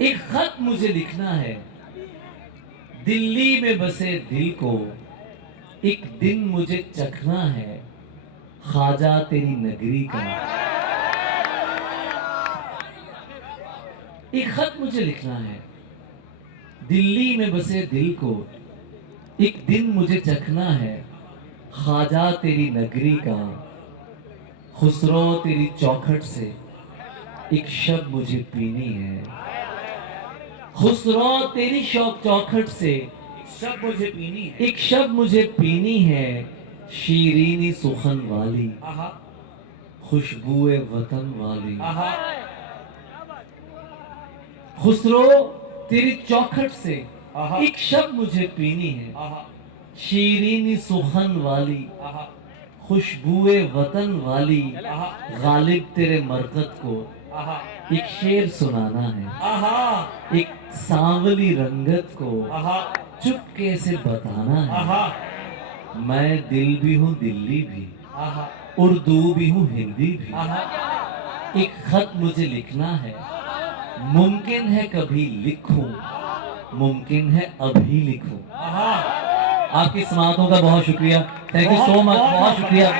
एक खत मुझे लिखना है दिल्ली में बसे दिल को, एक दिन मुझे चखना है ख्वाजा तेरी नगरी का। एक खत मुझे लिखना है दिल्ली में बसे दिल को, एक दिन मुझे चखना है ख्वाजा तेरी नगरी का। खुसरो तेरी चौखट से एक शब मुझे पीनी है, खुसरो तेरी शौक चौखट से सब मुझे पीनी है। एक शब मुझे पीनी है, शीरीनी सुखन वाली, आहा खुशबुए वतन वाली। आहा खुसरो तेरी चौखट से आहा एक शब मुझे पीनी है, आहा शीरीनी सुखन वाली, आहा खुशबुए वतन वाली। आहा गालिब तेरे मरकत को आहा एक शेर सुनाना है, आहा एक सांवली रंगत को आहा चुपके से बताना है। आहा मैं दिल भी हूँ दिल्ली भी, आहा उर्दू भी हूँ हिंदी भी। आहा एक खत मुझे लिखना है, मुमकिन है कभी लिखूं, मुमकिन है अभी लिखूं। आहा आपकी समातों का बहुत शुक्रिया। Thank you so much. बहुत शुक्रिया।